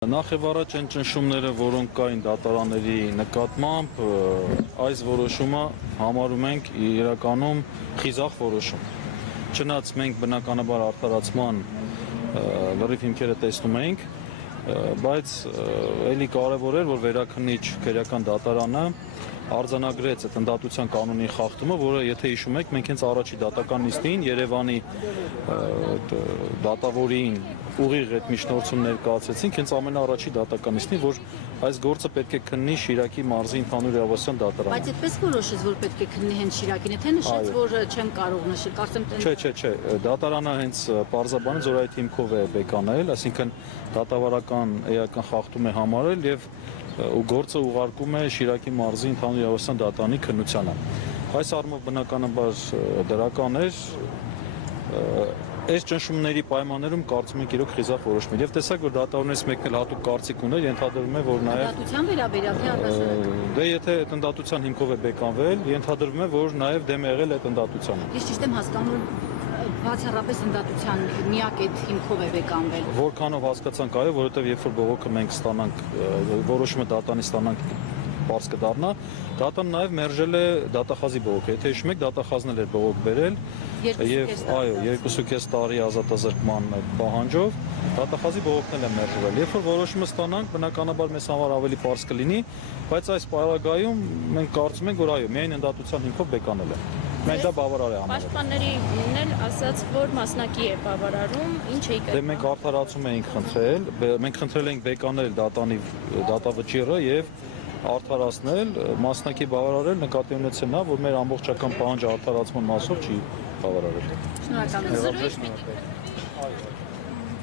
Նախ եւ առաջ այն ճնշումները, որոնք կային դատարանների նկատմամբ, այս որոշումը համարում ենք իրականում խիզախ որոշում։ Չնայած մենք բնականաբար արդարացման լրիվ հիմքերը տեսնում ենք, բայց էլի կարևոր էր, որ վերաքննիչ քրեական դատարանը արձանագրեց այդ ընդդատության կանոնի խախտումը, որը եթե հիշում եք, մենք հենց առաջի դատական նիստին Երևանի դատավորին ուղիղ այդ միջնորդություն ներկայացրեցինք, հենց ամենաառաջի դատական նիստին, որ այս գործը պետք է քննի Շիրակի մարզի ընդհանուր իրավասության դատարանը։ Բայց այդպես որոշեց, որ պետք է քննի հենց Շիրակին, թե նշեց, որ չեմ կարող նշել, կարծեմ Չէ, դատարանը հենց պարզաբանեց, որ այդ հիմքով է բեկանել, այսինքն դատավարական էական խախտում է համարել եւ ու գործը ուղարկում է Շիրակի մարզի ընդհանուր իրավասության դատարանի քննությանը։ Այս առումով բնականաբար դրական էր այս ճնշումների պայմաններում կարծում ենք իրոք խիզախ որոշում է։ Եվ տեսակ որ դատավորներից մեկն էլ հատուկ կարծիք ուներ, ենթադրվում է, որ նաև դատության վերաբերյալ թե առասարակ։ Դե եթե այդ ընդդատության հիմքով է բեկանվել, ենթադրվում է, որ նաև դեմ է եղել այդ ընդդատությանը։ Ես ճիշտ եմ հասկանում, բացառապես ընդդատության միակ այդ հիմքով է բեկանվել։ Որքանով հասկացանք, այո, որովհետև երբ որ բողոքը մենք ստանանք, որոշումը դատանի ստանանք բարձ կդառնա, դատան նաև մերժել է դատախազի բողոքը։ Եթե հիշում եք, դատախազն էր բողոք բերել եւ այո, 2.5 տարի ազատազրկման պահանջով դատախազի բողոքն է մերժվել։ Երբ որ որոշումը ստանանք, բնականաբար մեզ համար ավելի բարձ կլինի, բայց այս պարագայում մենք կարծում ենք, որ այո, միայն ընդդատության հիմքով բեկանել է։ Մենք դա բավարար է համարել։ Պաշտպաններն էլ ասաց, որ մասնակի է բավարարում, ինչ էի կրում։ Դե մենք արդարացում էինք խնդրել, մենք խնդրել էինք բեկանել դատավճիռը եւ արդարացնել, մասնակի բավարարել նկատի ունեցել նա, որ մեր ամբողջական պահանջը արդարացման մասով չի բավարարել։ Շնորհակալ եմ։